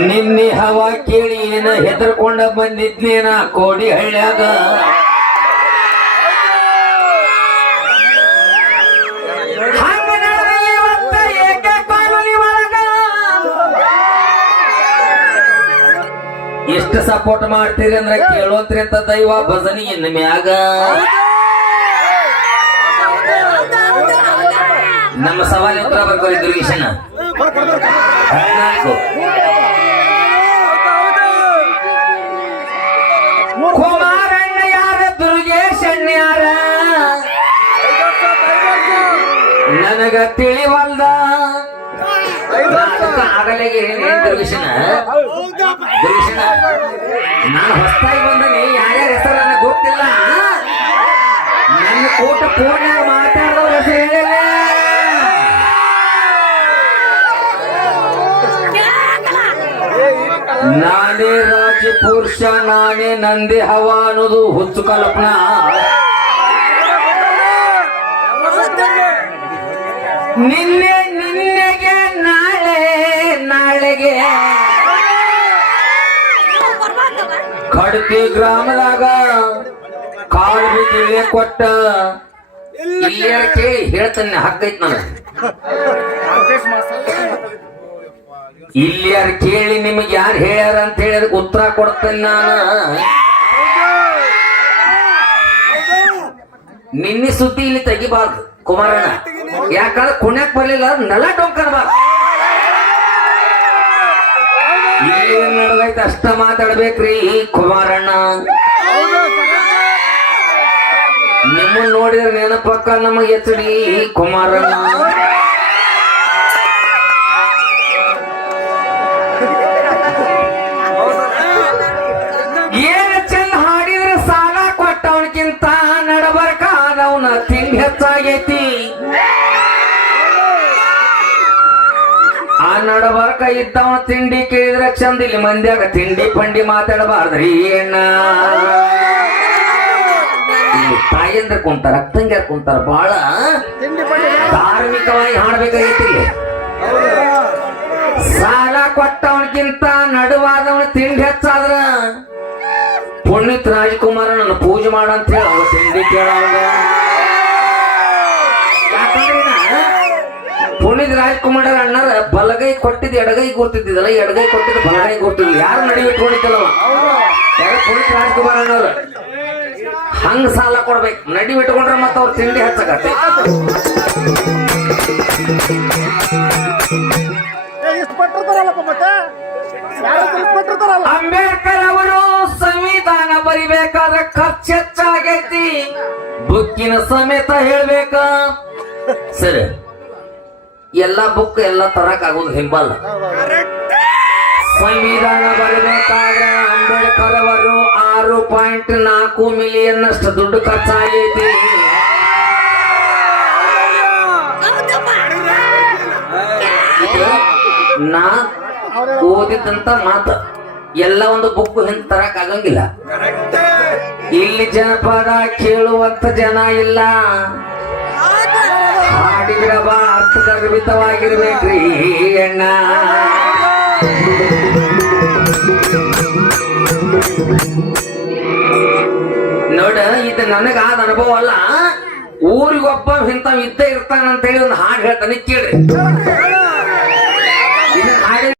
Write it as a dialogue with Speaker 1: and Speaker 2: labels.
Speaker 1: ನಿನ್ನೆ ಹವಾ ಕೇಳಿ ಏನ ಹೆದರ್ಕೊಂಡ ಬಂದಿದ್ನೇನ? ಕೋಡಿ ಹಳ್ಳ್ಯಾಗ ಎಷ್ಟು ಸಪೋರ್ಟ್ ಮಾಡ್ತೀರಿ ಅಂದ್ರೆ ಕೇಳೋತ್ರಿ ಅಂತ ದೈವ ಭಜನಿ ಇನ್ ಮ್ಯಾಗ. ನಮ್ಮ ಸವಾಲಿ ಉತ್ತರ ಬರ್ಕೋರಿ ದುರ್ಗೇಶನ. ಹದಿನಾಲ್ಕು. ಕುಮಾರಣ್ಣ ಯಾರ ದುರ್ಗೇಶಣ್ಣ ಯಾರ ನನಗ ತಿಳಿವಲ್ದ. ಆಗಲೇ ದುರ್ಗೇಶನ. ದುರ್ಗೇಶನ, ನಾನು ಹೊಸದಾಗಿ ಬಂದನಿ ಯಾರ್ಯಾರ ಹೆಸರು ನನಗೆ ಗೊತ್ತಿಲ್ಲ. ನನ್ನ ಕೂಟ ಫೋನ್ಯಾಗ ಮಾತಾಡೋ ಹೆಸರು ಹೇಳಿಲ್ಲ. ನಾನೇ ರಾಜ ಪುರುಷ ನಾನೇ ನಂದಿ ಹವ ಅನ್ನೋದು ಹುಚ್ಚು ಕಲ್ಪನಾ ನಿನ್ನೆ ಕಡತಿ ಗ್ರಾಮದಾಗ ಕಾಳು ಬಿದ್ದಿವೆ ಕೊಟ್ಟ ಇಲ್ಲಿಯ ಕೇಳಿ ಹೇಳ್ತಾನೆ ಹಕ್ಕೈತ್ ನನಗೆ. ಇಲ್ಲಿಯಾರ ಕೇಳಿ ನಿಮಗೆ ಯಾರು ಹೇಳ್ಯಾರ ಅಂತ ಹೇಳಿ ಉತ್ತರ ಕೊಡ್ತೇನೆ ನಾನು. ನಿನ್ನೆ ಸುದ್ದಿ ಇಲ್ಲಿ ತೆಗಿಬಾರ್ದು ಕುಮಾರಣ್ಣ. ಯಾಕಂದ್ರೆ ಕುಣ್ಯಕ್ ಬರ್ಲಿಲ್ಲ ನೆಲ ಟೊಂಕನ್ಬಾರ್ದು ನಡೆದೈತೆ ಅಷ್ಟ ಮಾತಾಡ್ಬೇಕ್ರಿ ಕುಮಾರಣ್ಣ. ನಿಮ್ಮನ್ನ ನೋಡಿದ್ರೆ ನೆನಪಕ್ಕ ನಮಗೆ ಎಚ್ಚಡಿ ಕುಮಾರಣ್ಣ. ಏನ್ ಚಂದ ಹಾಡಿದ್ರೆ ಸಾಲ ಕೊಟ್ಟವನಕ್ಕಿಂತ ನಡಬರ್ಕಾದವನ ತಿಂಗ್ ಹೆಚ್ಚಾಗೈತಿ. ಆ ಕೈ ಇದ್ದವ ತಿಂಡಿ ಕೇಳಿದ್ರೆ ಚಂದ ಇಲ್ಲಿ ಮಂದ್ಯಾಗ ತಿಂಡಿ ಪಂಡಿ ಮಾತಾಡಬಾರ್ದ್ರಿ ಅಣ್ಣ. ಇಲ್ಲಿ ತಾಯಂದ್ರ ಕುಂತಾರ ಅಕ್ಕಂಗ್ಯಾರ ಕುಂತಾರ ಬಹಳ ಧಾರ್ಮಿಕವಾಗಿ ಹಾಡ್ಬೇಕಾಗೈತಿ ಇಲ್ಲಿ. ಸಾಲ ಕೊಟ್ಟವನಕ್ಕಿಂತ ನಡುವಾದವನ ತಿಂಡಿ ಹೆಚ್ಚಾದ್ರ ಪುಣಿತ್ ರಾಜ್ಕುಮಾರ ನನ್ನ ಪೂಜೆ ಮಾಡ ಅಂತ ಹೇಳಿ ಅವ ತಿಂಡಿ ಕೇಳವಂಗ ಯಾಕಂದ್ರೆ ಇನ್ನ ಪುನೀತ್ ಮಾಡ್ಯಾರ ಅಣ್ಣಾರ ಬಲಗೈ ಕೊಟ್ಟಿದ್ದು ಎಡಗೈ ಗುರ್ತಿದ್ದಿದ್ದಲ್ಲ ಎಡಗೈ ಕೊಟ್ಟಿದ್ದು ಬಲಗೈ ಗುರ್ತಿದ್ದಿಲ್ಲ ಯಾರು ನಡಿ ಇಟ್ಕೊಂಡಿದ್ದಲ್ಲವ? ಯಾರು ಪುನೀತ್ ರಾಜ್ಕುಮಾರ್ ಅಣ್ಣವ್ರ ಹಂಗ ಸಾಲ ಕೊಡ್ಬೇಕು. ನಡಿ ಇಟ್ಕೊಂಡ್ರೆ ಮತ್ತೆ ಅವ್ರ ತಿಂಡಿ
Speaker 2: ಹಚ್ಚಕತ್ತೆ.
Speaker 1: ಅಂಬೇಡ್ಕರ್ ಅವರು ಸಂವಿಧಾನ ಬರಿಬೇಕಾದ್ರೆ ಖರ್ಚು ಹೆಚ್ಚಾಗೈತಿ. ಬುಕ್ಕಿನ ಸಮೇತ ಹೇಳ್ಬೇಕ? ಸರಿ. ಎಲ್ಲಾ ಬುಕ್ ಎಲ್ಲ ತರಕ್ ಆಗೋದು ಹಿಂಬಲ್ಲ ಸಂವಿಧಾನ ಬರಬೇಕಾದ್ರೆ ಅಂಬೇಡ್ಕರ್ ಅವರು ಆರು ಪಾಯಿಂಟ್ ನಾಲ್ಕು ಮಿಲಿಯನ್ ಅಷ್ಟು ದುಡ್ಡು ಖರ್ಚಾಗೈತಿ. ನಾ ಓದಿದಂತ ಮಾತ, ಎಲ್ಲ ಒಂದು ಬುಕ್ ಹಿಂದ್ ತರಕ್ ಆಗಂಗಿಲ್ಲ. ಇಲ್ಲಿ ಜನಪದ ಕೇಳುವಂತ ಜನ ಇಲ್ಲ. ಹಾಡಿದ್ರ ಬಾ ಅರ್ಥಗರ್ಭಿತವಾಗಿರ್ಬೇಕ್ರಿ ಅಣ್ಣ. ನೋಡ, ಇದು ನನಗಾದ ಅನುಭವ ಅಲ್ಲ. ಊರಿಗೊಬ್ಬ ಇಂಥವ್ ಇದ್ದೇ ಇರ್ತಾನಂತ ಹೇಳಿ ಒಂದು ಹಾಡು ಹೇಳ್ತಾನೆ ಕೇಳ್ರಿ.